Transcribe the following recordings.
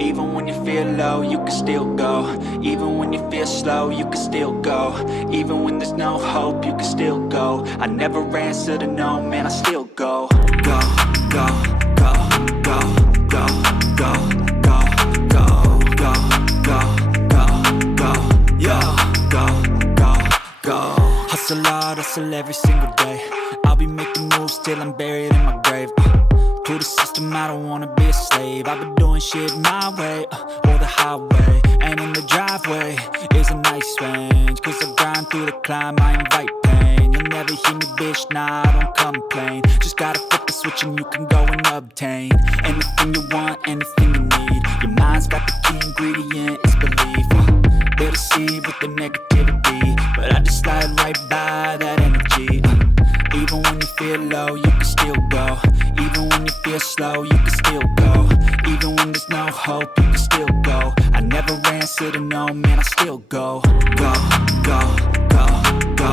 Even when you feel low, you can still go. Even when you feel slow, you can still go. Even when there's no hope, you can still go. I never answer to no, man, I still go. Go, go, go, go, go, go, go, go, go, go, go, go, yeah, go, go, go. Hustle hard, hustle every single day. I'll be making moves till I'm buried in my grave. To the system, I don't wanna be a slave. I've been doing shit my way, or the highway. And in the driveway is a nice range. Cause I grind through the climb, I invite pain. You'll never hear me, bitch, nah, I don't complain. Just gotta flip the switch and you can go and obtain anything you want, anything you need. Your mind's got the key ingredient, it's belief. They'll deceive with the negativity, but I just slide right by that energy. Even when you feel low, you can still go. Even when you feel slow, you can still go. Even when there's no hope, you can still go. I never answer to no, man, I still go. Go, go, go, go, go,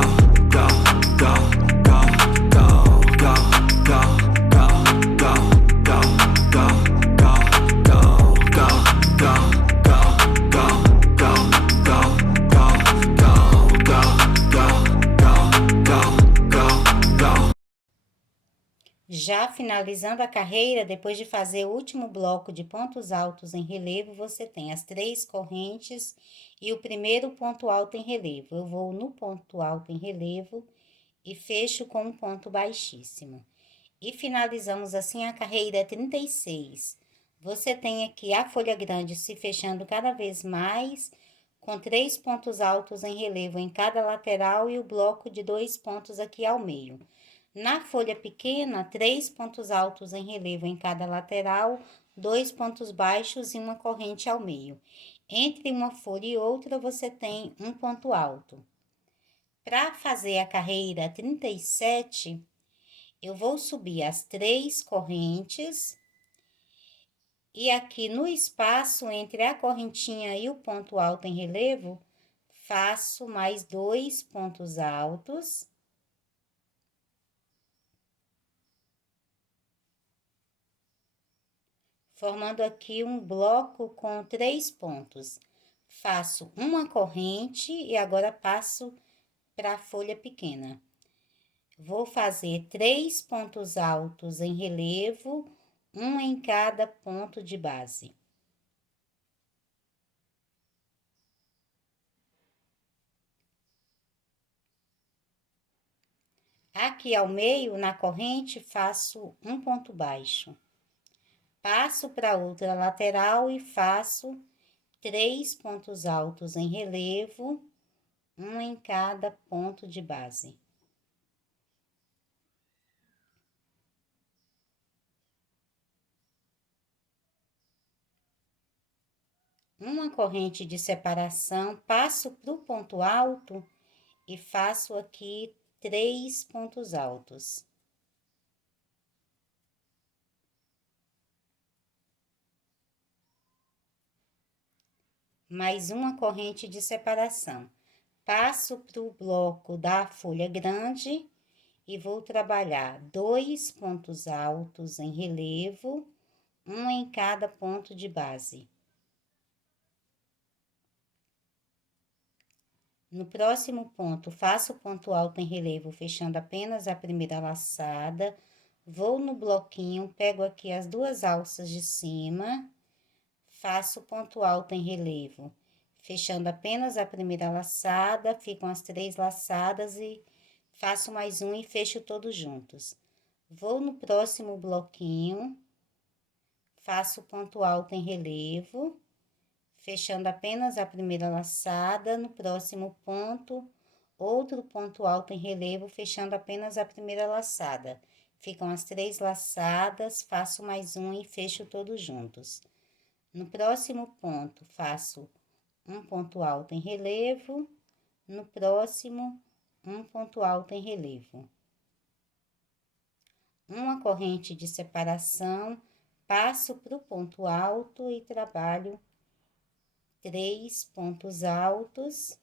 go, go, go, go, go, go, go, go, go, go, go, go, go. Já finalizando a carreira, depois de fazer o último bloco de pontos altos em relevo, você tem as 3 correntes e o primeiro ponto alto em relevo. Eu vou no ponto alto em relevo e fecho com um ponto baixíssimo. E finalizamos assim a carreira 36. Você tem aqui a folha grande se fechando cada vez mais, com 3 pontos altos em relevo em cada lateral e o bloco de 2 pontos aqui ao meio. Na folha pequena, 3 pontos altos em relevo em cada lateral, 2 pontos baixos e uma corrente ao meio. Entre uma folha e outra, você tem um ponto alto. Para fazer a carreira 37, eu vou subir as 3 correntes e aqui no espaço entre a correntinha e o ponto alto em relevo, faço mais 2 pontos altos. Formando aqui um bloco com 3 pontos. Faço uma corrente e agora passo para a folha pequena. Vou fazer 3 pontos altos em relevo, um em cada ponto de base. Aqui ao meio, na corrente, faço um ponto baixo. Passo para outra lateral e faço 3 pontos altos em relevo, um em cada ponto de base. Uma corrente de separação, passo para o ponto alto e faço aqui 3 pontos altos. Mais uma corrente de separação. Passo para o bloco da folha grande e vou trabalhar 2 pontos altos em relevo, um em cada ponto de base. No próximo ponto, faço ponto alto em relevo, fechando apenas a primeira laçada. Vou no bloquinho, pego aqui as 2 alças de cima, faço ponto alto em relevo, fechando apenas a primeira laçada, ficam as 3 laçadas e faço mais um e fecho todos juntos. Vou no próximo bloquinho, faço ponto alto em relevo, fechando apenas a primeira laçada, no próximo ponto, outro ponto alto em relevo, fechando apenas a primeira laçada. Ficam as 3 laçadas, faço mais um e fecho todos juntos. No próximo ponto, faço um ponto alto em relevo, no próximo, um ponto alto em relevo. Uma corrente de separação, passo para o ponto alto e trabalho 3 pontos altos,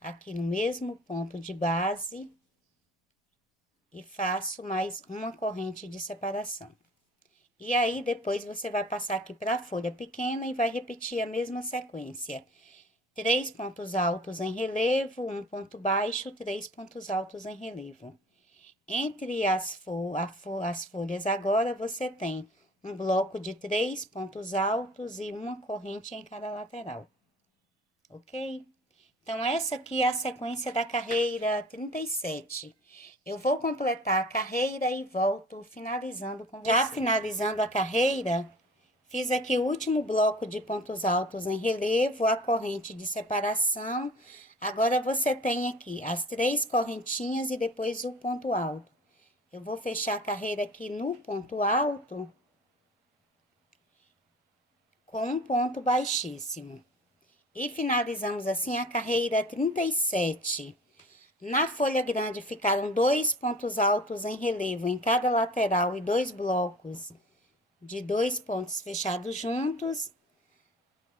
aqui no mesmo ponto de base, e faço mais uma corrente de separação. E aí, depois você vai passar aqui para a folha pequena e vai repetir a mesma sequência. 3 pontos altos em relevo, 1 ponto baixo, 3 pontos altos em relevo. Entre as folhas agora, você tem um bloco de 3 pontos altos e uma corrente em cada lateral, ok? Então, essa aqui é a sequência da carreira 37. Eu vou completar a carreira e volto finalizando com você. Já finalizando a carreira, fiz aqui o último bloco de pontos altos em relevo, a corrente de separação. Agora, você tem aqui as 3 correntinhas e depois o ponto alto. Eu vou fechar a carreira aqui no ponto alto com um ponto baixíssimo. E finalizamos assim a carreira 37. Na folha grande ficaram 2 pontos altos em relevo em cada lateral e 2 blocos de 2 pontos fechados juntos.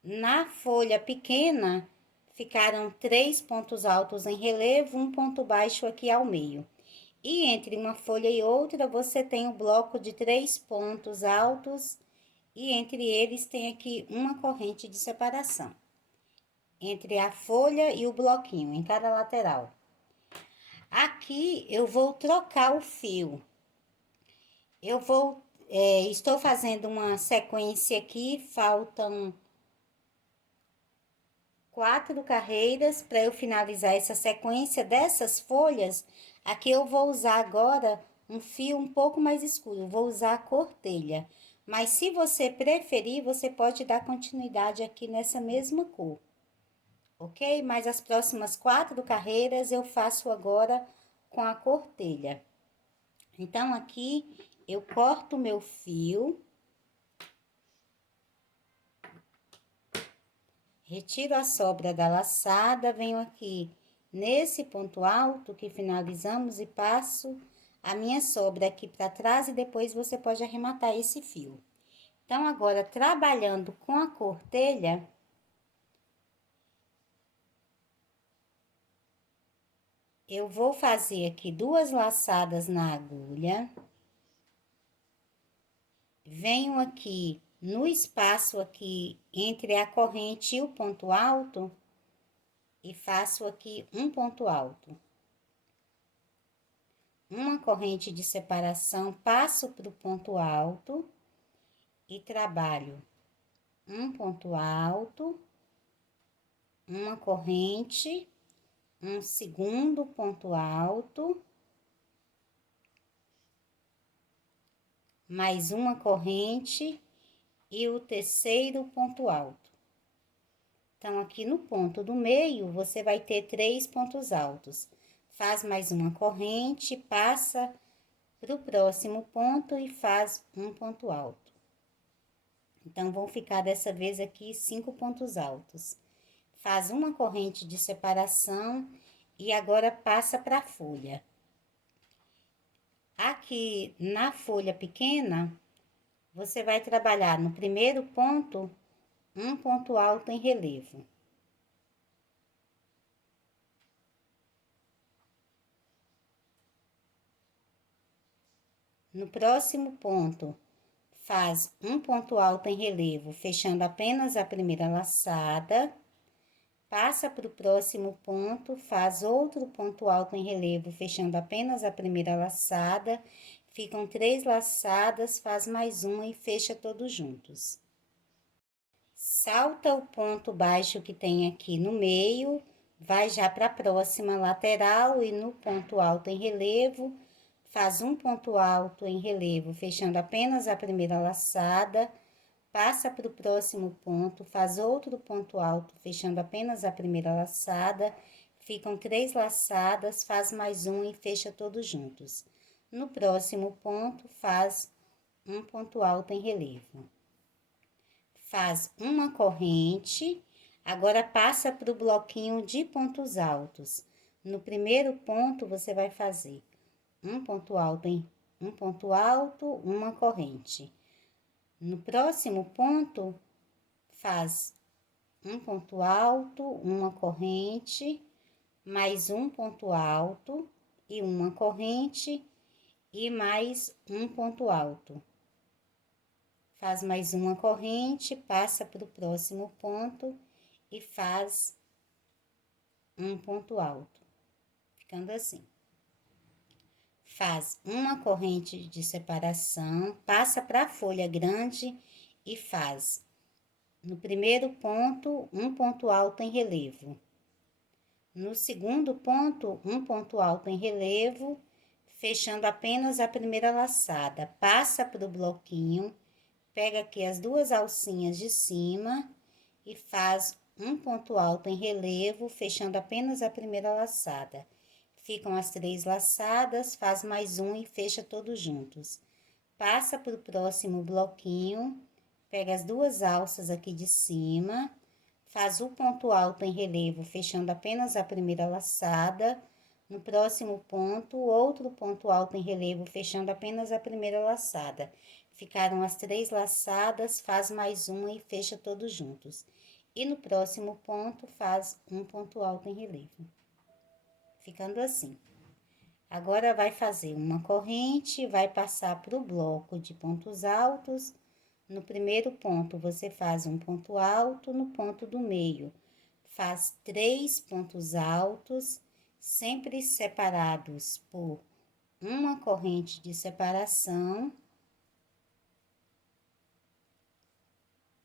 Na folha pequena ficaram 3 pontos altos em relevo, um ponto baixo aqui ao meio. E entre uma folha e outra você tem o bloco de 3 pontos altos e entre eles tem aqui uma corrente de separação entre a folha e o bloquinho, em cada lateral. Aqui eu vou trocar o fio. Estou fazendo uma sequência aqui, faltam 4 carreiras para eu finalizar essa sequência dessas folhas. Aqui eu vou usar agora um fio um pouco mais escuro, vou usar a cor telha. Mas se você preferir, você pode dar continuidade aqui nessa mesma cor, ok? Mas as próximas 4 carreiras eu faço agora com a cor telha. Então, aqui eu corto o meu fio, retiro a sobra da laçada, venho aqui nesse ponto alto que finalizamos e passo a minha sobra aqui para trás e depois você pode arrematar esse fio. Então, agora, trabalhando com a cor telha, eu vou fazer aqui 2 laçadas na agulha. Venho aqui no espaço aqui entre a corrente e o ponto alto e faço aqui um ponto alto. Uma corrente de separação, passo para o ponto alto e trabalho um ponto alto, uma corrente, um segundo ponto alto, mais uma corrente e o terceiro ponto alto. Então, aqui no ponto do meio, você vai ter 3 pontos altos. Faz mais uma corrente, passa para o próximo ponto e faz um ponto alto. Então, vão ficar dessa vez aqui 5 pontos altos. Faz uma corrente de separação e agora passa para a folha. Aqui na folha pequena, você vai trabalhar no primeiro ponto, um ponto alto em relevo. No próximo ponto, faz um ponto alto em relevo, fechando apenas a primeira laçada. Passa para o próximo ponto, faz outro ponto alto em relevo, fechando apenas a primeira laçada. Ficam 3 laçadas, faz mais uma e fecha todos juntos. Salta o ponto baixo que tem aqui no meio, vai já para a próxima lateral e no ponto alto em relevo, faz um ponto alto em relevo, fechando apenas a primeira laçada, passa para o próximo ponto, faz outro ponto alto, fechando apenas a primeira laçada, ficam 3 laçadas, faz mais um e fecha todos juntos. No próximo ponto, faz um ponto alto em relevo. Faz uma corrente, agora passa para o bloquinho de pontos altos. No primeiro ponto, você vai fazer um ponto alto, uma corrente. No próximo ponto, faz um ponto alto, uma corrente, mais um ponto alto e uma corrente e mais um ponto alto. faz mais uma corrente, passa para o próximo ponto e faz um ponto alto, ficando assim. Faz uma corrente de separação, passa para a folha grande e faz no primeiro ponto um ponto alto em relevo. No segundo ponto, um ponto alto em relevo, fechando apenas a primeira laçada. Passa para o bloquinho, pega aqui as duas alcinhas de cima e faz um ponto alto em relevo, fechando apenas a primeira laçada. Ficam as 3 laçadas, faz mais um e fecha todos juntos. Passa para o próximo bloquinho, pega as duas alças aqui de cima, faz o ponto alto em relevo, fechando apenas a primeira laçada. No próximo ponto, outro ponto alto em relevo, fechando apenas a primeira laçada. Ficaram as 3 laçadas, faz mais uma e fecha todos juntos. E no próximo ponto, faz um ponto alto em relevo. Ficando assim. Agora, vai fazer uma corrente, vai passar para o bloco de pontos altos. No primeiro ponto, você faz um ponto alto, no ponto do meio, faz 3 pontos altos, sempre separados por uma corrente de separação,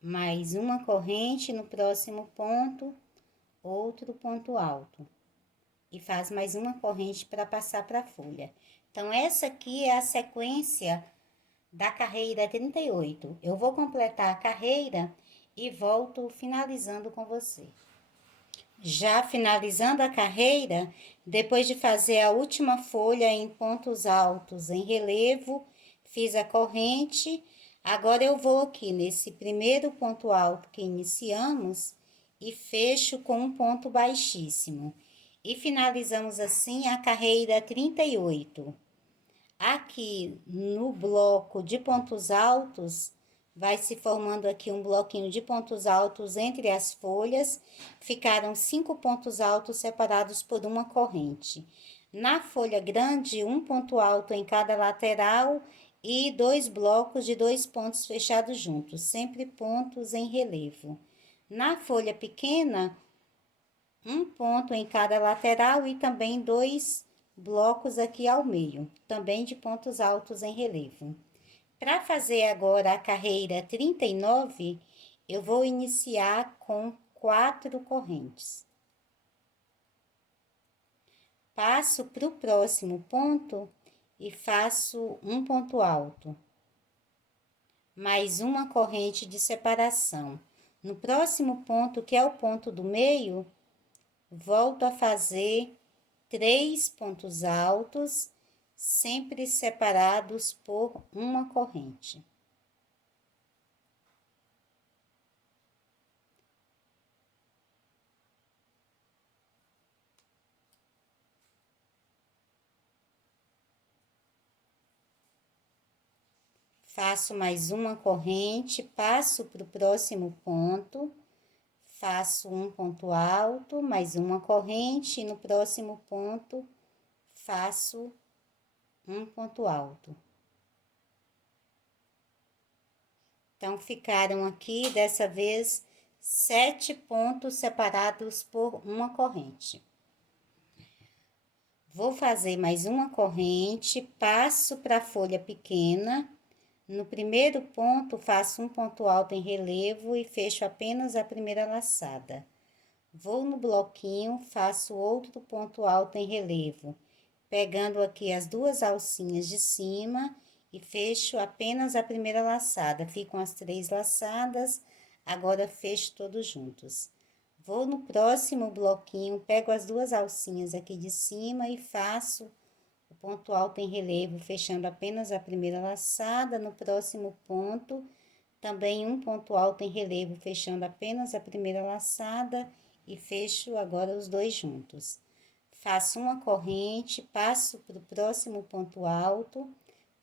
mais uma corrente no próximo ponto, outro ponto alto. E faz mais uma corrente para passar para a folha. Então, essa aqui é a sequência da carreira 38. Eu vou completar a carreira e volto finalizando com você. Já finalizando a carreira, depois de fazer a última folha em pontos altos em relevo, fiz a corrente. Agora, eu vou aqui nesse primeiro ponto alto que iniciamos e fecho com um ponto baixíssimo. E finalizamos assim a carreira 38. Aqui no bloco de pontos altos, vai se formando aqui um bloquinho de pontos altos entre as folhas. Ficaram 5 pontos altos separados por uma corrente. Na folha grande, um ponto alto em cada lateral e 2 blocos de 2 pontos fechados juntos, sempre pontos em relevo. Na folha pequena, um ponto em cada lateral e também 2 blocos aqui ao meio, também de pontos altos em relevo. Para fazer agora a carreira 39, eu vou iniciar com 4 correntes. Passo para o próximo ponto e faço um ponto alto, mais uma corrente de separação. No próximo ponto, que é o ponto do meio, volto a fazer 3 pontos altos, sempre separados por uma corrente. Faço mais uma corrente, passo para o próximo ponto, faço um ponto alto, mais uma corrente, e no próximo ponto, faço um ponto alto. Então, ficaram aqui, dessa vez, 7 pontos separados por uma corrente. Vou fazer mais uma corrente, passo para a folha pequena. No primeiro ponto, faço um ponto alto em relevo e fecho apenas a primeira laçada. Vou no bloquinho, faço outro ponto alto em relevo, pegando aqui as duas alcinhas de cima e fecho apenas a primeira laçada. Ficam as 3 laçadas, agora fecho todos juntos. Vou no próximo bloquinho, pego as duas alcinhas aqui de cima e faço o ponto alto em relevo, fechando apenas a primeira laçada. No próximo ponto, também um ponto alto em relevo, fechando apenas a primeira laçada e fecho agora os 2 juntos. Faço uma corrente, passo para o próximo ponto alto,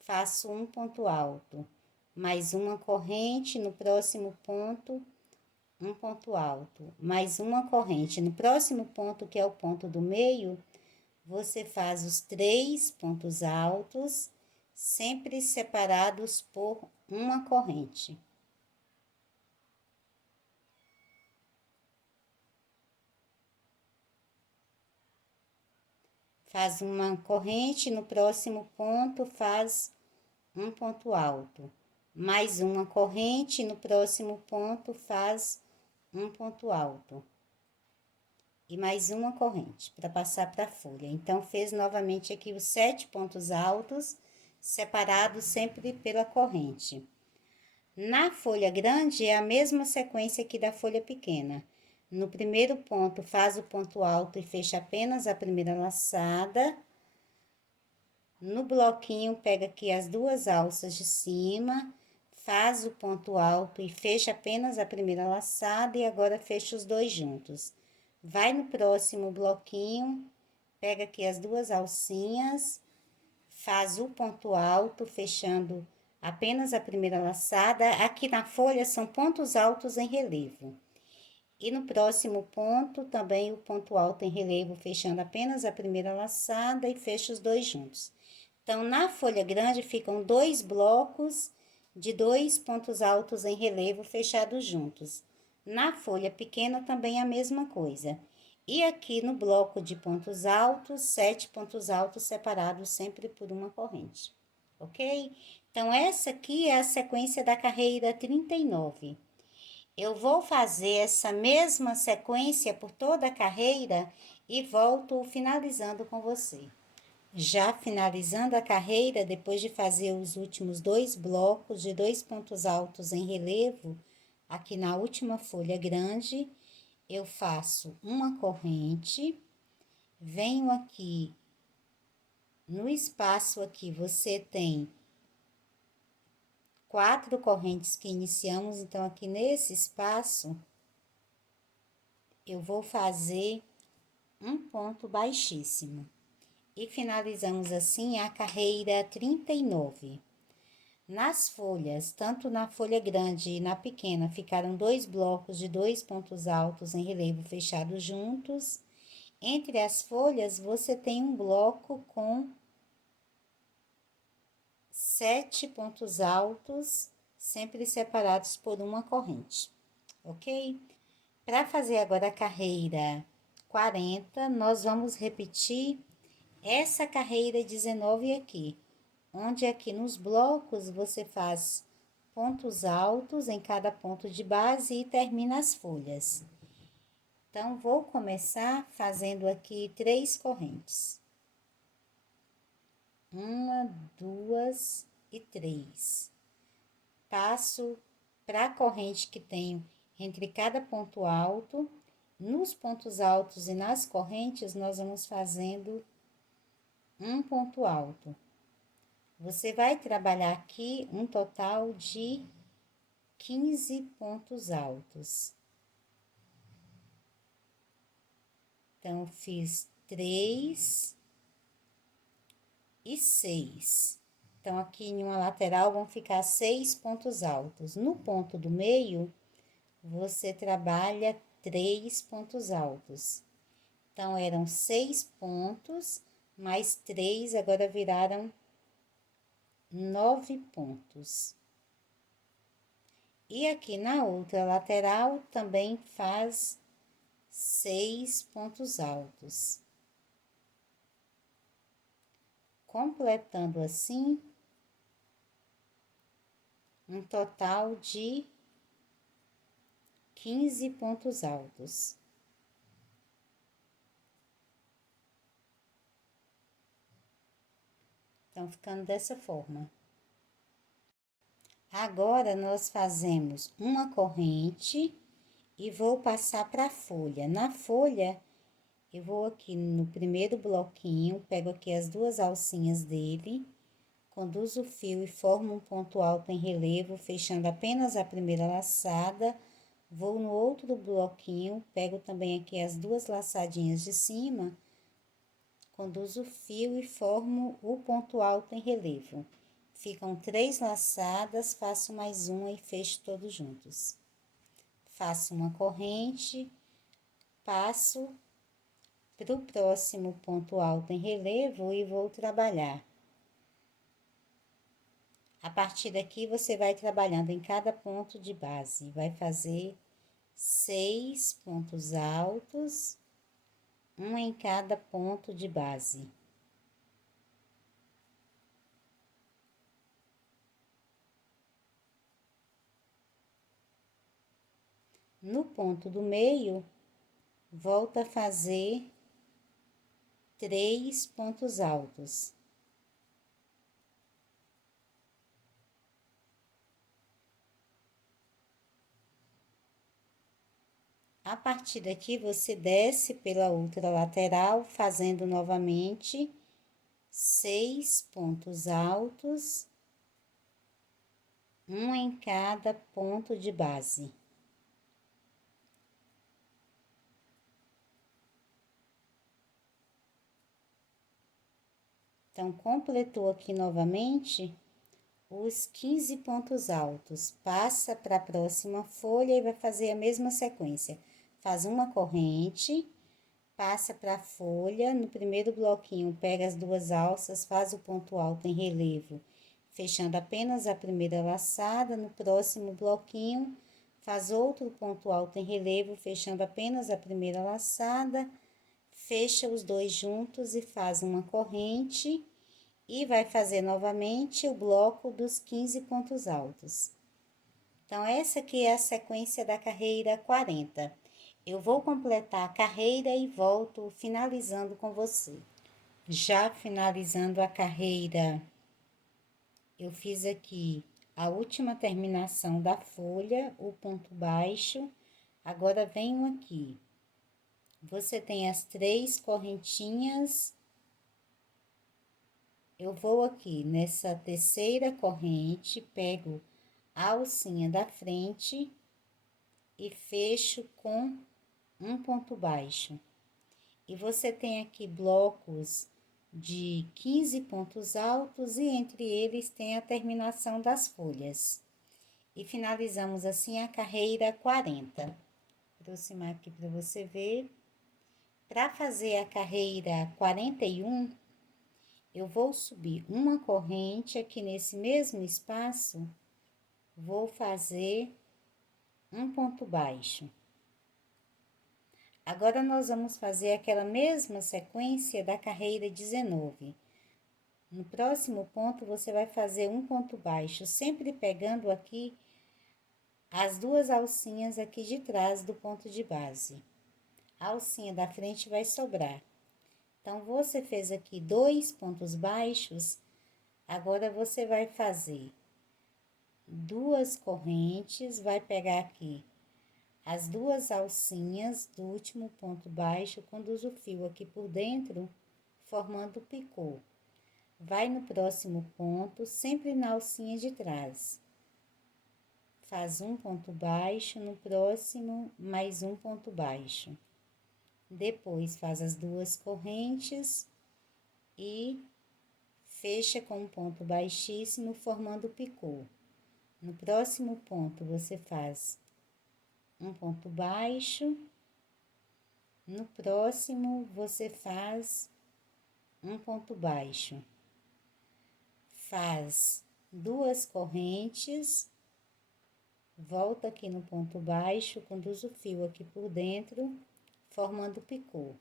faço um ponto alto, mais uma corrente, no próximo ponto, um ponto alto, mais uma corrente. No próximo ponto, que é o ponto do meio, você faz os 3 pontos altos, sempre separados por uma corrente. faz uma corrente, no próximo ponto faz um ponto alto, mais uma corrente, no próximo ponto faz um ponto alto e mais uma corrente para passar para a folha. Então, fez novamente aqui os 7 pontos altos, separados sempre pela corrente. Na folha grande, é a mesma sequência aqui da folha pequena. No primeiro ponto, faz o ponto alto e fecha apenas a primeira laçada. No bloquinho, pega aqui as 2 alças de cima, faz o ponto alto e fecha apenas a primeira laçada e agora fecha os 2 juntos. Vai no próximo bloquinho, pega aqui as 2 alcinhas, faz o ponto alto, fechando apenas a primeira laçada. Aqui na folha são pontos altos em relevo. E no próximo ponto, também o ponto alto em relevo, fechando apenas a primeira laçada e fecha os 2 juntos. Então, na folha grande ficam 2 blocos de 2 pontos altos em relevo fechados juntos. Na folha pequena também a mesma coisa. E aqui no bloco de pontos altos, 7 pontos altos separados sempre por uma corrente, ok? Então, essa aqui é a sequência da carreira 39. Eu vou fazer essa mesma sequência por toda a carreira e volto finalizando com você. Já finalizando a carreira, depois de fazer os últimos 2 blocos de 2 pontos altos em relevo, aqui na última folha grande, eu faço uma corrente, venho aqui, no espaço aqui você tem 4 correntes que iniciamos, então aqui nesse espaço, eu vou fazer um ponto baixíssimo. E finalizamos assim a carreira 39. Nas folhas, tanto na folha grande e na pequena, ficaram 2 blocos de 2 pontos altos em relevo fechados juntos. Entre as folhas, você tem um bloco com 7 pontos altos, sempre separados por uma corrente, ok? Para fazer agora a carreira 40, nós vamos repetir essa carreira 19 aqui, onde aqui nos blocos você faz pontos altos em cada ponto de base e termina as folhas. Então, vou começar fazendo aqui 3 correntes. 1, 2 e 3. Passo para a corrente que tenho entre cada ponto alto. Nos pontos altos e nas correntes, nós vamos fazendo um ponto alto. Você vai trabalhar aqui um total de 15 pontos altos. Então, fiz 3 e 6. Então, aqui em uma lateral vão ficar 6 pontos altos. No ponto do meio, você trabalha 3 pontos altos. Então, eram 6 pontos, mais 3, agora viraram 9 pontos. E aqui na outra lateral também faz 6 pontos altos. Completando assim, um total de 15 pontos altos. Então, ficando dessa forma. Agora, nós fazemos uma corrente e vou passar para a folha. Na folha, eu vou aqui no primeiro bloquinho, pego aqui as 2 alcinhas dele, conduzo o fio e formo um ponto alto em relevo, fechando apenas a primeira laçada. Vou no outro bloquinho, pego também aqui as 2 laçadinhas de cima, conduzo o fio e formo o ponto alto em relevo. Ficam 3 laçadas, faço mais uma e fecho todos juntos. Faço uma corrente, passo para o próximo ponto alto em relevo e vou trabalhar. A partir daqui, você vai trabalhando em cada ponto de base, vai fazer 6 pontos altos, um em cada ponto de base. No ponto do meio, volta a fazer 3 pontos altos. A partir daqui, você desce pela outra lateral, fazendo novamente 6 pontos altos, um em cada ponto de base. Então, completou aqui novamente os 15 pontos altos. Passa para a próxima folha e vai fazer a mesma sequência. Faz uma corrente, passa para a folha, no primeiro bloquinho, pega as duas alças, faz o ponto alto em relevo, fechando apenas a primeira laçada. No próximo bloquinho, faz outro ponto alto em relevo, fechando apenas a primeira laçada, fecha os dois juntos e faz uma corrente e vai fazer novamente o bloco dos 15 pontos altos. Então, essa aqui é a sequência da carreira 40. Eu vou completar a carreira e volto finalizando com você. Já finalizando a carreira, eu fiz aqui a última terminação da folha, o ponto baixo. Agora, venho aqui. Você tem as 3 correntinhas. Eu vou aqui nessa terceira corrente, pego a alcinha da frente e fecho com um ponto baixo. E você tem aqui blocos de 15 pontos altos e entre eles tem a terminação das folhas. E finalizamos assim a carreira 40. Vou aproximar aqui para você ver. Para fazer a carreira 41, eu vou subir uma corrente aqui nesse mesmo espaço, vou fazer um ponto baixo. Agora, nós vamos fazer aquela mesma sequência da carreira 19. No próximo ponto, você vai fazer um ponto baixo, sempre pegando aqui as duas alcinhas aqui de trás do ponto de base. A alcinha da frente vai sobrar. Então, você fez aqui 2 pontos baixos, agora você vai fazer 2 correntes, vai pegar aqui as 2 alcinhas do último ponto baixo, conduz o fio aqui por dentro, formando o picô. Vai no próximo ponto, sempre na alcinha de trás. Faz um ponto baixo, no próximo, mais um ponto baixo. Depois, faz as 2 correntes e fecha com um ponto baixíssimo, formando o picô. No próximo ponto, você faz um ponto baixo. No próximo, você faz um ponto baixo. Faz 2 correntes, volta aqui no ponto baixo, conduz o fio aqui por dentro, formando o picô.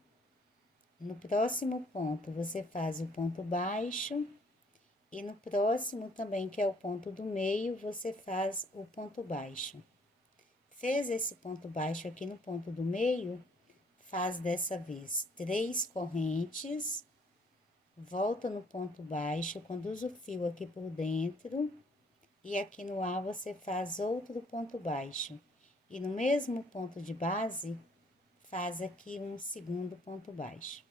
No próximo ponto, você faz o ponto baixo. E no próximo também, que é o ponto do meio, você faz o ponto baixo. Fez esse ponto baixo aqui no ponto do meio, faz dessa vez 3 correntes, volta no ponto baixo, conduz o fio aqui por dentro, e aqui no ar você faz outro ponto baixo. E no mesmo ponto de base, faz aqui um segundo ponto baixo.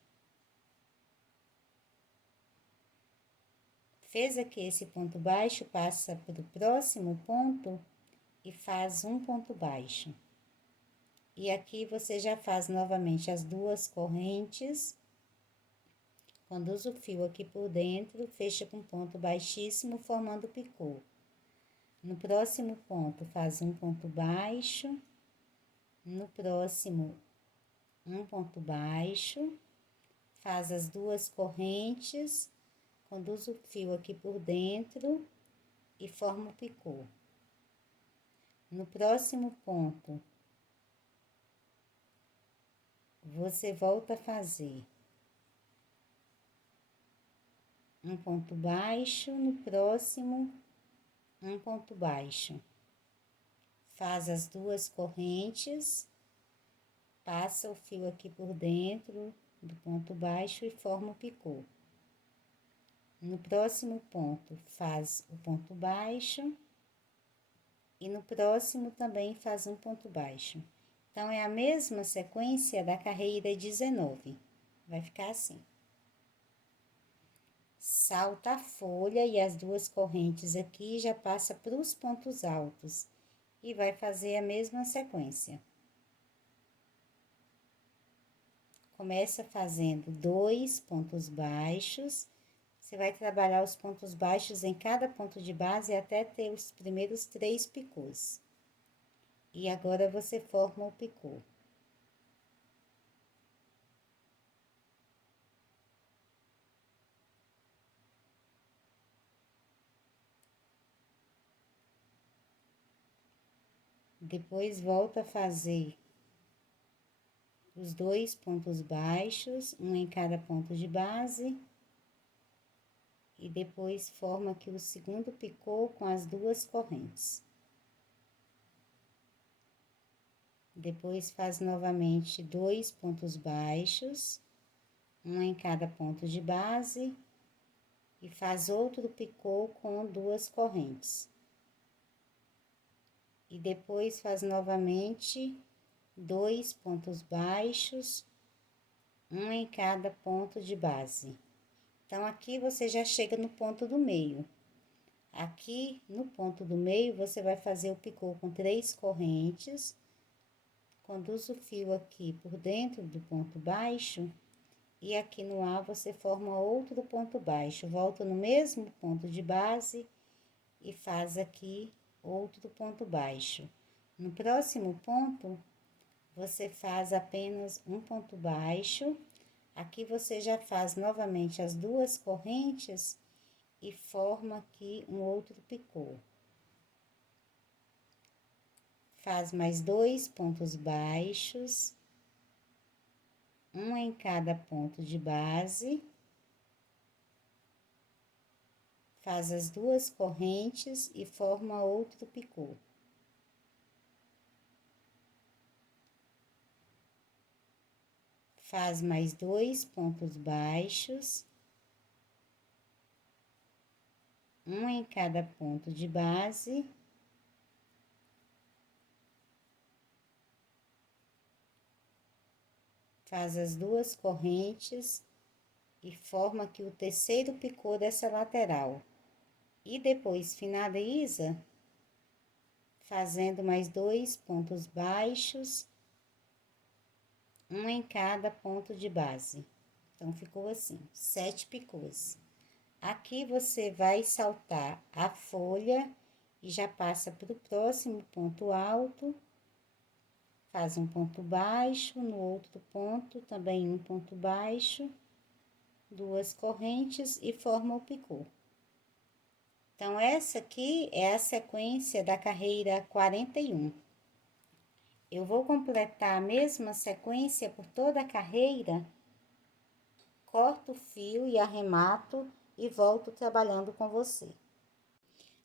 Fez aqui esse ponto baixo, passa para o próximo ponto e faz um ponto baixo. E aqui você já faz novamente as 2 correntes, conduz o fio aqui por dentro, fecha com ponto baixíssimo, formando o picô. No próximo ponto, faz um ponto baixo, no próximo, um ponto baixo, faz as 2 correntes, conduz o fio aqui por dentro e forma o picô. No próximo ponto, você volta a fazer um ponto baixo, no próximo, um ponto baixo. Faz as 2 correntes, passa o fio aqui por dentro do ponto baixo e forma o picô. No próximo ponto, faz o ponto baixo e no próximo também faz um ponto baixo. Então, é a mesma sequência da carreira 19. Vai ficar assim. Salta a folha e as 2 correntes aqui já passa para os pontos altos e vai fazer a mesma sequência. Começa fazendo 2 pontos baixos. Você vai trabalhar os pontos baixos em cada ponto de base até ter os primeiros 3 picôs. E agora você forma o picô. Depois volta a fazer os 2 pontos baixos, um em cada ponto de base. E depois forma aqui o segundo picô com as 2 correntes. Depois faz novamente 2 pontos baixos, um em cada ponto de base, e faz outro picô com 2 correntes. E depois faz novamente 2 pontos baixos, um em cada ponto de base. Então, aqui você já chega no ponto do meio. Aqui, no ponto do meio, você vai fazer o picô com 3 correntes, conduz o fio aqui por dentro do ponto baixo, e aqui no ar você forma outro ponto baixo, volta no mesmo ponto de base e faz aqui outro ponto baixo. No próximo ponto, você faz apenas um ponto baixo, aqui você já faz novamente as 2 correntes e forma aqui um outro picô. Faz mais 2 pontos baixos, um em cada ponto de base. Faz as 2 correntes e forma outro picô. Faz mais 2 pontos baixos, um em cada ponto de base. Faz as 2 correntes e forma aqui o terceiro picô dessa lateral. E depois finaliza fazendo mais 2 pontos baixos, um em cada ponto de base. Então, ficou assim, 7 picôs. Aqui você vai saltar a folha e já passa para o próximo ponto alto. Faz um ponto baixo, no outro ponto também um ponto baixo, 2 correntes e forma o picô. Então, essa aqui é a sequência da carreira 41. Eu vou completar a mesma sequência por toda a carreira, corto o fio e arremato e volto trabalhando com você.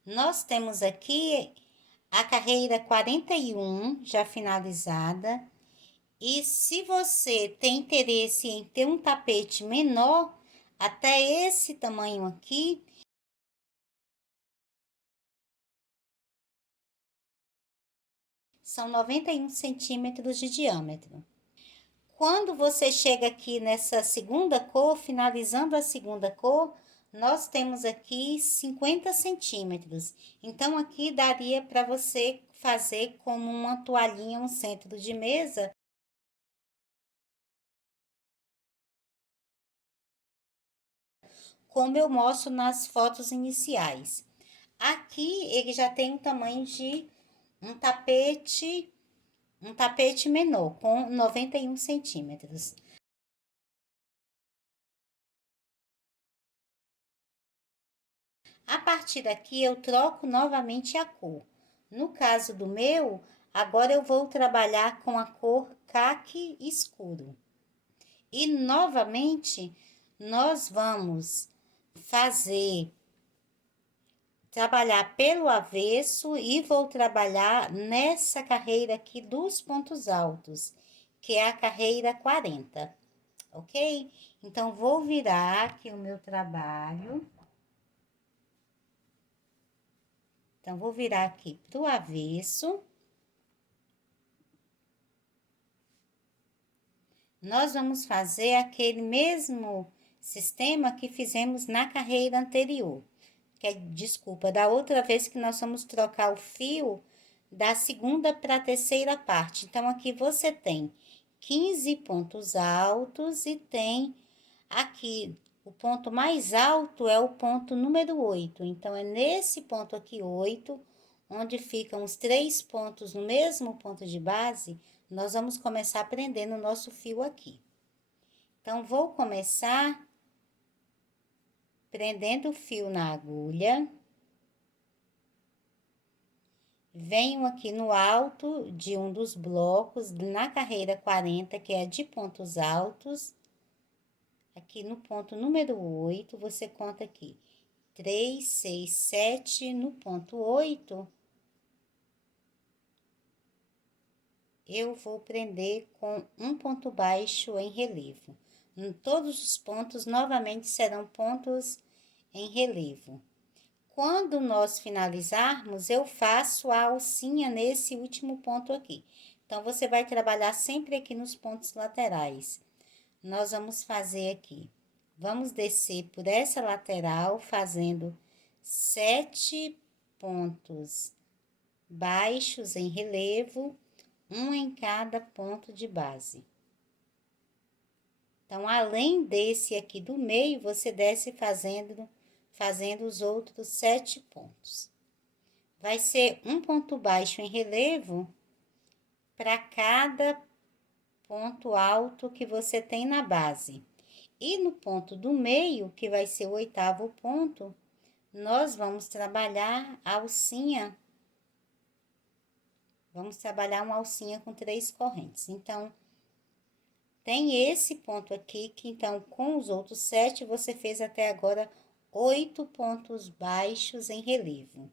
Nós temos aqui a carreira 41 já finalizada. E se você tem interesse em ter um tapete menor, até esse tamanho aqui, são 91 centímetros de diâmetro. Quando você chega aqui nessa segunda cor, finalizando a segunda cor, nós temos aqui 50 centímetros. Então, aqui daria para você fazer como uma toalhinha, um centro de mesa. Como eu mostro nas fotos iniciais. Aqui, ele já tem o tamanho de um tapete menor, com 91 centímetros. A partir daqui, eu troco novamente a cor. No caso do meu, agora eu vou trabalhar com a cor caqui escuro. E, novamente, nós vamos fazer trabalhar pelo avesso e vou trabalhar nessa carreira aqui dos pontos altos, que é a carreira 40, ok? Então, vou virar aqui o meu trabalho. Então, vou virar aqui pro avesso. Nós vamos fazer aquele mesmo sistema que fizemos na carreira anterior. Desculpa, da outra vez que nós vamos trocar o fio da segunda para a terceira parte. Então, aqui você tem 15 pontos altos e tem aqui o ponto mais alto é o ponto número 8. Então, é nesse ponto aqui, 8, onde ficam os 3 pontos no mesmo ponto de base, nós vamos começar prendendo o nosso fio aqui. Então, vou começar prendendo o fio na agulha. Venho aqui no alto de um dos blocos, na carreira 40, que é de pontos altos. Aqui no ponto número 8, você conta aqui 3, 6, 7, no ponto 8, eu vou prender com um ponto baixo em relevo. Em todos os pontos, novamente, serão pontos em relevo. Quando nós finalizarmos, eu faço a alcinha nesse último ponto aqui. Então, você vai trabalhar sempre aqui nos pontos laterais. Nós vamos fazer aqui, vamos descer por essa lateral, fazendo 7 pontos baixos em relevo, um em cada ponto de base. Então, além desse aqui do meio, você desce fazendo os outros 7 pontos. Vai ser um ponto baixo em relevo para cada ponto alto que você tem na base. E no ponto do meio, que vai ser o 8º ponto, nós vamos trabalhar a alcinha. Vamos trabalhar uma alcinha com 3 correntes. Então, tem esse ponto aqui, que então, com os outros 7, você fez até agora 8 pontos baixos em relevo.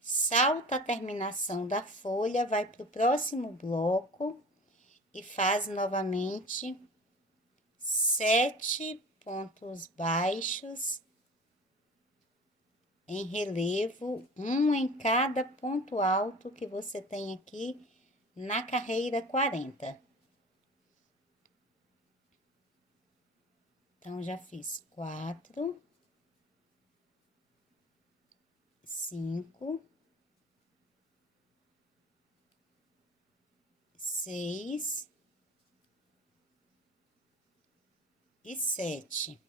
Salta a terminação da folha, vai para o próximo bloco e faz novamente 7 pontos baixos em relevo, um em cada ponto alto que você tem aqui na carreira 40. Então, já fiz 4, 5, 6 e 7.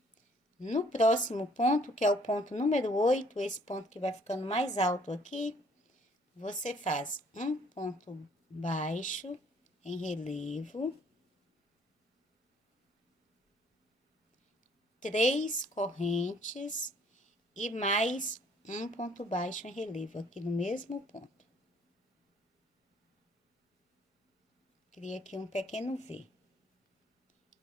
No próximo ponto, que é o ponto número 8, esse ponto que vai ficando mais alto aqui, você faz um ponto baixo em relevo, 3 correntes e mais um ponto baixo em relevo aqui no mesmo ponto. Cria aqui um pequeno V.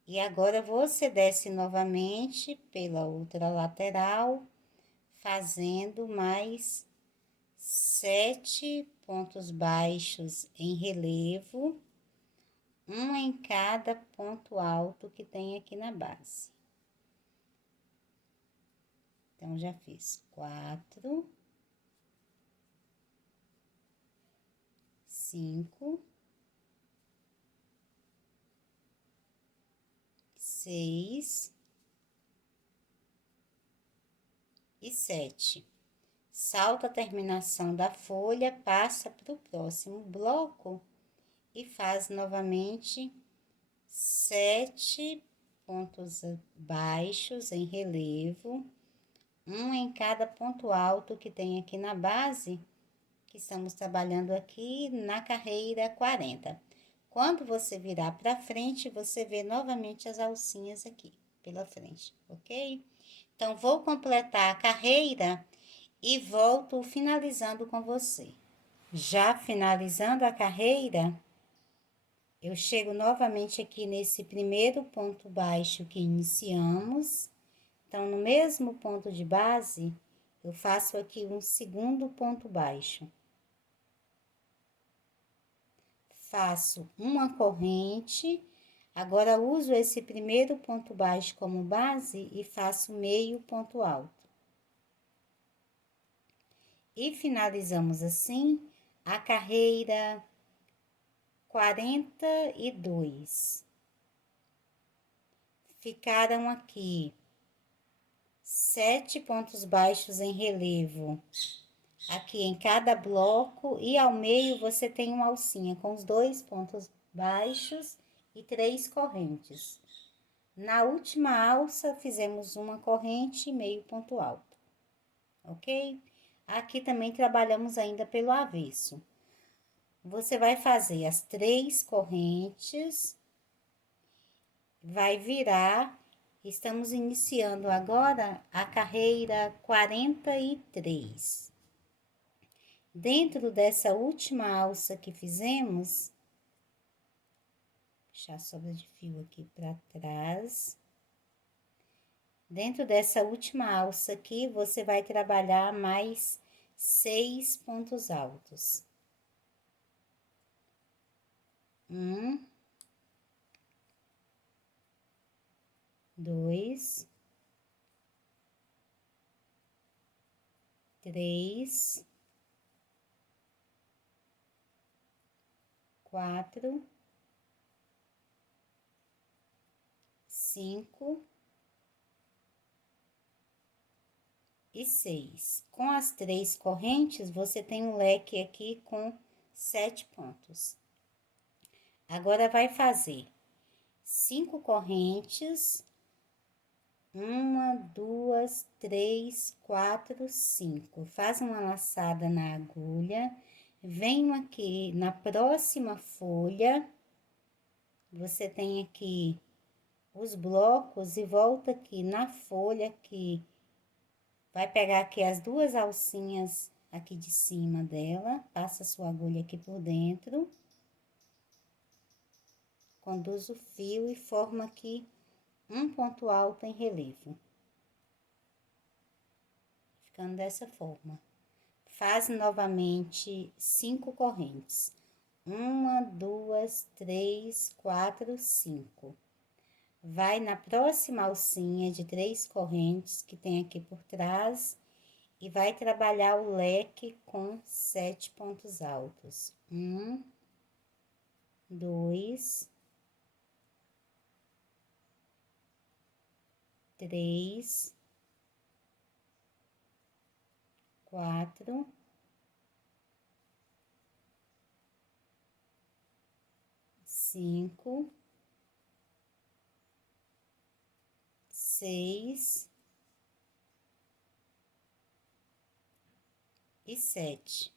E agora, você desce novamente pela outra lateral, fazendo mais 7 pontos baixos em relevo, um em cada ponto alto que tem aqui na base. Então, já fiz 4, 5, 6 e 7. Salta a terminação da folha, passa para o próximo bloco e faz novamente 7 pontos baixos em relevo, um em cada ponto alto que tem aqui na base, que estamos trabalhando aqui na carreira 40. Quando você virar para frente, você vê novamente as alcinhas aqui pela frente, ok? Então, vou completar a carreira e volto finalizando com você. Já finalizando a carreira, eu chego novamente aqui nesse primeiro ponto baixo que iniciamos. Então, no mesmo ponto de base, eu faço aqui um segundo ponto baixo. Faço uma corrente, agora uso esse primeiro ponto baixo como base e faço meio ponto alto. E finalizamos assim a carreira 42. Ficaram aqui 7 pontos baixos em relevo aqui em cada bloco, e ao meio você tem uma alcinha com os 2 pontos baixos e 3 correntes. Na última alça, fizemos uma corrente e meio ponto alto, ok? Aqui também trabalhamos ainda pelo avesso. Você vai fazer as 3 correntes, vai virar. Estamos iniciando agora a carreira 43. Dentro dessa última alça que fizemos, puxar a sobra de fio aqui para trás. Dentro dessa última alça aqui, você vai trabalhar mais 6 pontos altos. 1, 2, 3, 4, 5 e 6. Com as 3 correntes, você tem um leque aqui com 7 pontos. Agora, vai fazer 5 correntes. 1, 2, 3, 4, 5. Faz uma laçada na agulha. Venho aqui na próxima folha. Você tem aqui os blocos e volta aqui na folha aqui. Vai pegar aqui as 2 alcinhas aqui de cima dela. Passa sua agulha aqui por dentro. Conduz o fio e forma aqui um ponto alto em relevo. Ficando dessa forma. Faz novamente 5 correntes. 1, 2, 3, 4, 5. Vai na próxima alcinha de 3 correntes que tem aqui por trás e vai trabalhar o leque com 7 pontos altos. 1, 2, 3, 4, 5, 6 e 7.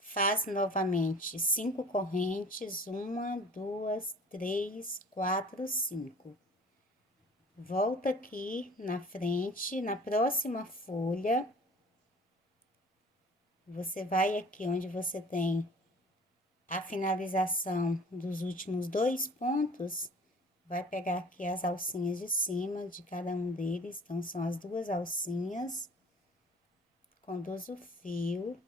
Faz novamente 5 correntes, 1, 2, 3, 4, 5. Volta aqui na frente, na próxima folha, você vai aqui onde você tem a finalização dos últimos 2 pontos, vai pegar aqui as alcinhas de cima de cada um deles, então são as 2 alcinhas, conduz o fio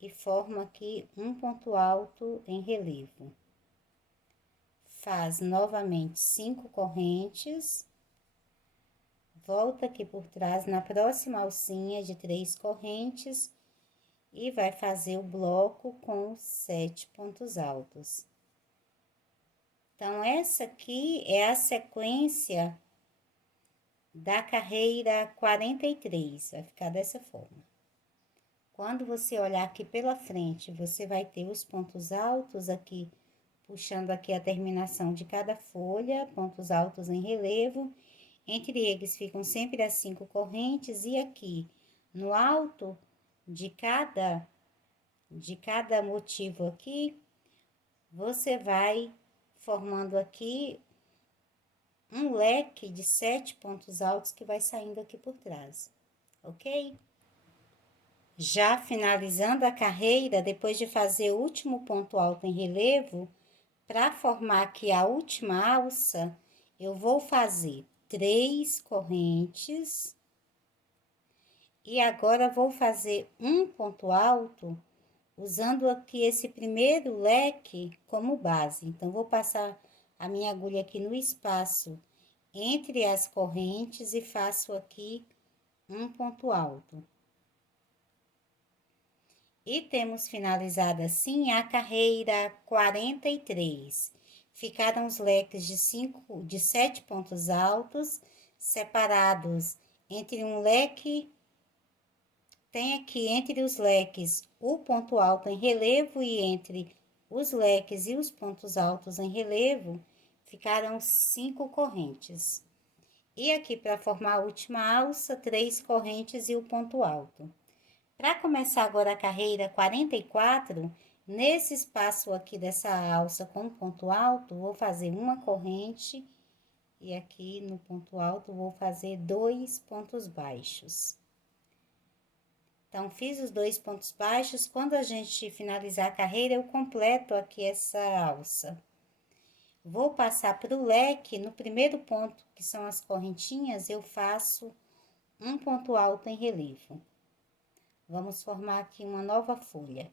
e forma aqui um ponto alto em relevo. Faz novamente 5 correntes, volta aqui por trás na próxima alcinha de 3 correntes e vai fazer o bloco com 7 pontos altos. Então, essa aqui é a sequência da carreira 43, vai ficar dessa forma. Quando você olhar aqui pela frente, você vai ter os pontos altos aqui, puxando aqui a terminação de cada folha, pontos altos em relevo. Entre eles ficam sempre as 5 correntes e aqui no alto de cada motivo aqui, você vai formando aqui um leque de 7 pontos altos que vai saindo aqui por trás, ok? Já finalizando a carreira, depois de fazer o último ponto alto em relevo, para formar aqui a última alça, eu vou fazer 3 correntes, E agora vou fazer um ponto alto usando aqui esse primeiro leque como base. Então, vou passar a minha agulha aqui no espaço entre as correntes e faço aqui um ponto alto. E temos finalizado assim a carreira 43. Ficaram os leques de 7 pontos altos, separados entre um leque. Tem aqui entre os leques o ponto alto em relevo e entre os leques e os pontos altos em relevo, ficaram 5 correntes. E aqui, para formar a última alça, 3 correntes e o ponto alto. Para começar agora a carreira 44, nesse espaço aqui dessa alça com ponto alto, vou fazer uma corrente e aqui no ponto alto vou fazer 2 pontos baixos. Então, fiz os 2 pontos baixos. Quando a gente finalizar a carreira, eu completo aqui essa alça. Vou passar para o leque, no primeiro ponto, que são as correntinhas, eu faço um ponto alto em relevo. Vamos formar aqui uma nova folha.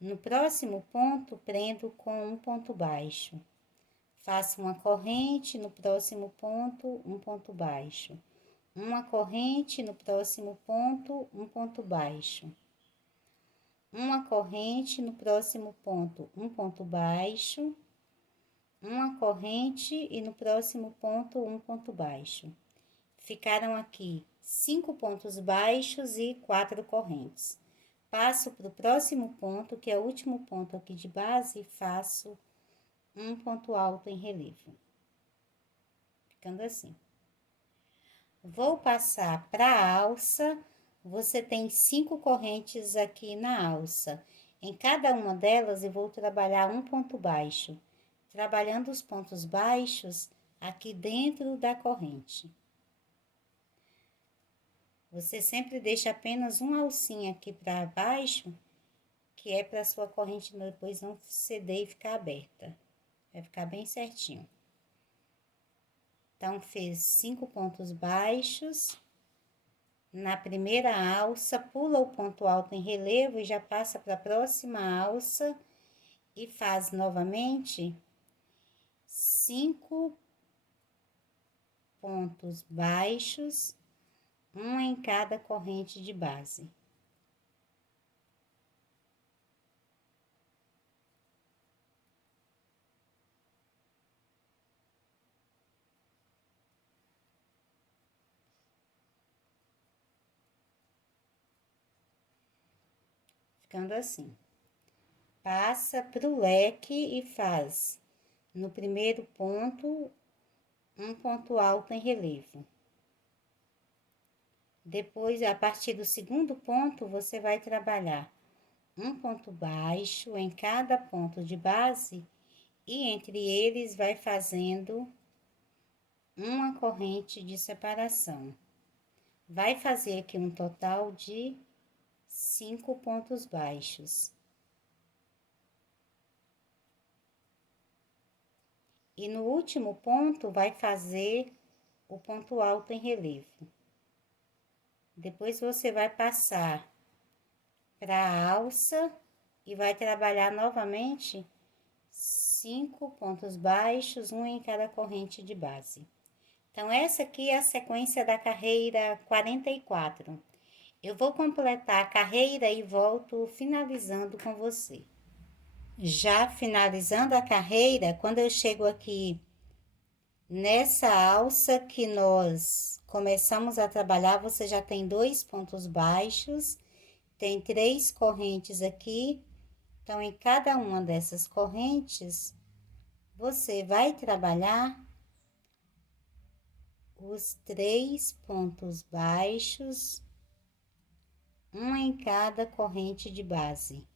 No próximo ponto, prendo com um ponto baixo. Faço uma corrente, no próximo ponto, um ponto baixo. Uma corrente, no próximo ponto, um ponto baixo. Uma corrente, no próximo ponto, um ponto baixo. Uma corrente e no próximo ponto, um ponto baixo. Ficaram aqui 5 pontos baixos e 4 correntes. Passo para o próximo ponto, que é o último ponto aqui de base, e faço um ponto alto em relevo. Ficando assim. Vou passar para a alça, você tem 5 correntes aqui na alça. Em cada uma delas, eu vou trabalhar um ponto baixo, trabalhando os pontos baixos aqui dentro da corrente. Você sempre deixa apenas uma alcinha aqui para baixo, que é para sua corrente depois não ceder e ficar aberta. Vai ficar bem certinho. Então, fez 5 pontos baixos. Na primeira alça, pula o ponto alto em relevo e já passa para a próxima alça e faz novamente 5 pontos baixos, um em cada corrente de base. Ficando assim. Passa para o leque e faz no primeiro ponto um ponto alto em relevo. Depois, a partir do segundo ponto, você vai trabalhar um ponto baixo em cada ponto de base e entre eles vai fazendo uma corrente de separação. Vai fazer aqui um total de 5 pontos baixos. E no último ponto, vai fazer o ponto alto em relevo. Depois, você vai passar para a alça e vai trabalhar novamente 5 pontos baixos, um em cada corrente de base. Então, essa aqui é a sequência da carreira 44. Eu vou completar a carreira e volto finalizando com você. Já finalizando a carreira, quando eu chego aqui nessa alça que nós começamos a trabalhar, você já tem 2 pontos baixos, tem 3 correntes aqui. Então, em cada uma dessas correntes, você vai trabalhar os 3 pontos baixos, um em cada corrente de base.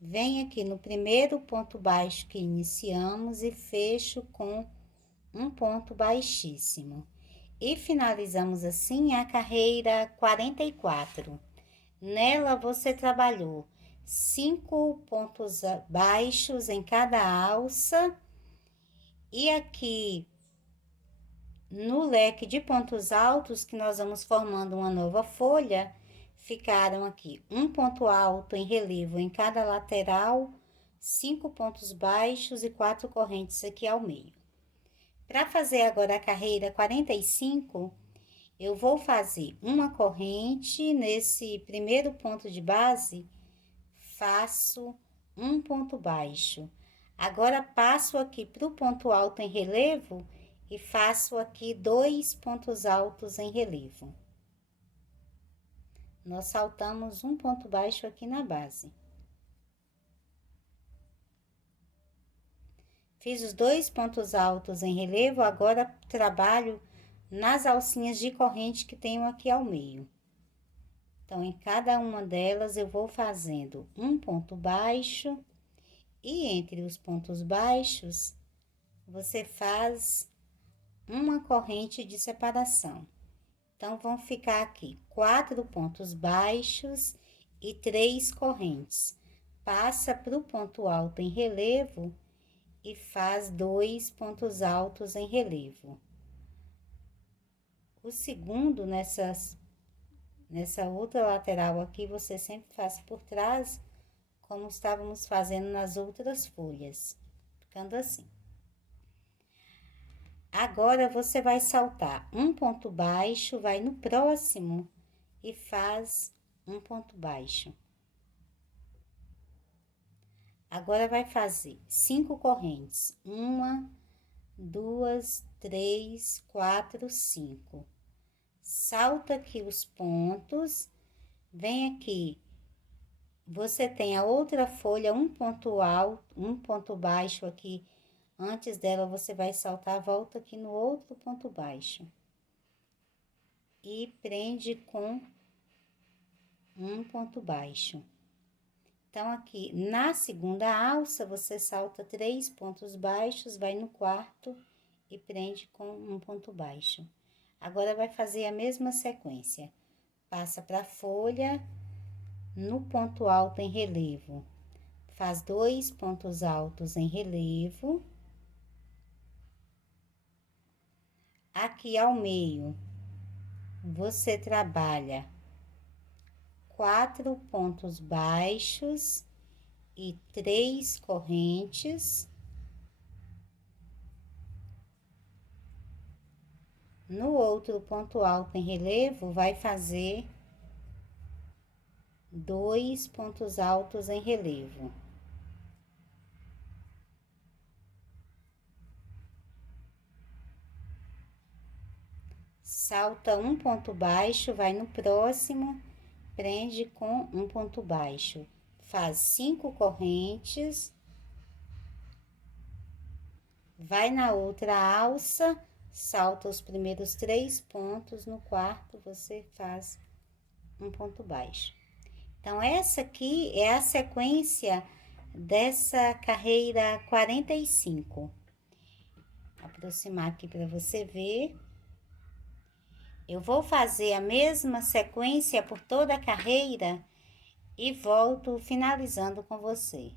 Venho aqui no primeiro ponto baixo que iniciamos e fecho com um ponto baixíssimo. E finalizamos assim a carreira 44. Nela, você trabalhou 5 pontos baixos em cada alça. E aqui, No leque de pontos altos, que nós vamos formando uma nova folha, ficaram aqui um ponto alto em relevo em cada lateral, 5 pontos baixos e 4 correntes aqui ao meio. Para fazer agora a carreira 45, eu vou fazer uma corrente nesse primeiro ponto de base, faço um ponto baixo. Agora, passo aqui para o ponto alto em relevo e faço aqui 2 pontos altos em relevo. Nós saltamos um ponto baixo aqui na base. Fiz os 2 pontos altos em relevo, agora trabalho nas alcinhas de corrente que tenho aqui ao meio. Então, em cada uma delas, eu vou fazendo um ponto baixo e entre os pontos baixos, você faz uma corrente de separação. Então, vão ficar aqui 4 pontos baixos e 3 correntes. Passa para o ponto alto em relevo e faz 2 pontos altos em relevo. O segundo, nessa outra lateral aqui, você sempre faz por trás, como estávamos fazendo nas outras folhas, ficando assim. Agora, você vai saltar um ponto baixo, vai no próximo e faz um ponto baixo. Agora, vai fazer 5 correntes. 1, 2, 3, 4, 5. Salta aqui os pontos, vem aqui, você tem a outra folha, um ponto alto, um ponto baixo aqui, antes dela você vai saltar, volta aqui no outro ponto baixo. E prende com um ponto baixo. Então, aqui, na segunda alça, você salta 3 pontos baixos, vai no quarto e prende com um ponto baixo. Agora, vai fazer a mesma sequência. Passa para a folha, no ponto alto em relevo, faz 2 pontos altos em relevo. Aqui ao meio, você trabalha 4 pontos baixos e 3 correntes. No outro ponto alto em relevo, vai fazer 2 pontos altos em relevo. Salta um ponto baixo, vai no próximo, prende com um ponto baixo. Faz 5 correntes. Vai na outra alça, salta os primeiros 3 pontos, no quarto você faz um ponto baixo. Então, essa aqui é a sequência dessa carreira 45. Vou aproximar aqui para você ver. Eu vou fazer a mesma sequência por toda a carreira e volto finalizando com você.